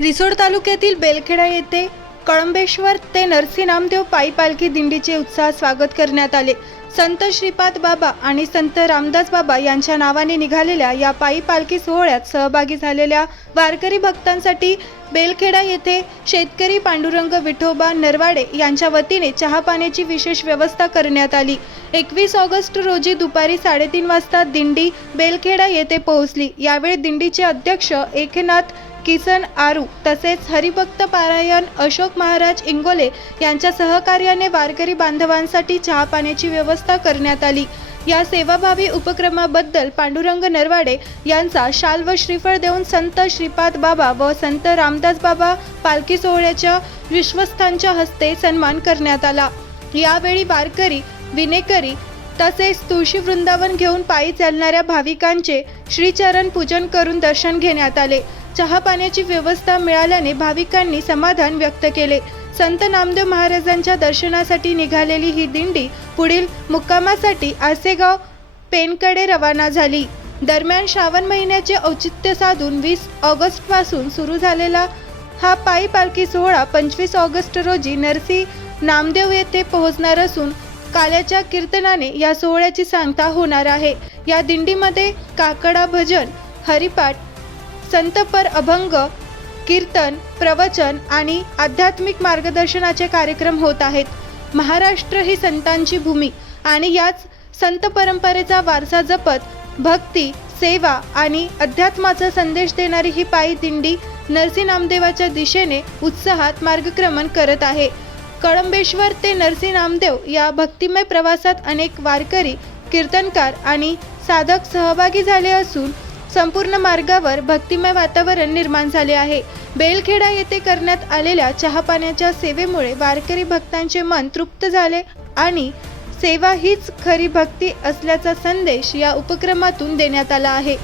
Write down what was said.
रिसोड तालुक्यातील बेलखेडा येथे कळंबेश्वर ते नरसी नामदेव पायी पालखी दिंडीचे उत्साहात स्वागत करण्यात आले। संत श्रीपाद बाबा आणि संत रामदास बाबा यांच्या नावाने निघालेल्या या पायी पालखी सोहळ्यात सहभागी झालेल्या वारकरी भक्तांसाठी बेलखेडा येथे शेतकरी पांडुरंग विठोबा नरवाडे यांच्या वतीने चहा पाण्याची विशेष व्यवस्था करण्यात आली। 21 ऑगस्ट रोजी दुपारी 3:30 वाजता दिंडी बेलखेडा येथे पोहोचली। यावेळी दिंडीचे अध्यक्ष एकनाथ किसन आरू तसेच हरिभक्त पारायण अशोक महाराज इंगोले यांच्या सहकार्याने वारकरी बांधवांसाठी चहा पाण्याची व्यवस्था करण्यात आली। या सेवाभावी उपक्रमाबद्दल पांडुरंग नरवाडे यांचा शाल व श्रीफळ देऊन संत श्रीपाद बाबा व संत रामदास बाबा पालखी सोहळ्याच्या विश्वस्तांच्या हस्ते सन्मान करण्यात आला। यावेळी वारकरी विनेकरी तसेच तुळशी वृंदावन घेऊन पायी चालणाऱ्या भाविकांचे श्रीचरण पूजन करून दर्शन घेण्यात आले। चहा पाण्याची व्यवस्था मिळाल्याने भाविकांनी समाधान व्यक्त केले। संत नामदेव महाराजांच्या दर्शनासाठी निघालेली ही दिंडी पुढील मुक्कामासाठी आसेगाव पेनकडे रवाना झाली। दरम्यान श्रावण महिन्याचे औचित्य साधून 20 ऑगस्ट पासून सुरू झालेला हा पायी पालखी सोहळा 25 ऑगस्ट रोजी नरसी नामदेव येथे पोहोचणार असून काल्याच्या कीर्तनाने या सोहळ्याची सांगता होणार आहे। या दिंडीमध्ये काकडा भजन, हरिपाठ, संतपर अभंग, कीर्तन, प्रवचन आणि आध्यात्मिक मार्गदर्शनाचे कार्यक्रम होत आहेत। महाराष्ट्र ही संतांची भूमी आणि याच संत परंपरेचा वारसा जपत भक्ती, सेवा आणि अध्यात्माचा संदेश देणारी ही पायी दिंडी नरसी नामदेवाच्या दिशेने उत्साहात मार्गक्रमण करत आहे। कळंबेश्वर ते नरसी नामदेव या भक्तिमय प्रवासात अनेक वारकरी, कीर्तनकार आणि साधक सहभागी झाले असून संपूर्ण मार्गावर भक्तिमय वातावरण निर्माण झाले आहे। बेलखेडा येथे करण्यात आलेल्या चहा पाण्याच्या सेवेमुळे वारकरी भक्तांचे मन तृप्त झाले आणि सेवा हीच खरी भक्ती असल्याचा संदेश या उपक्रमातून देण्यात आला आहे।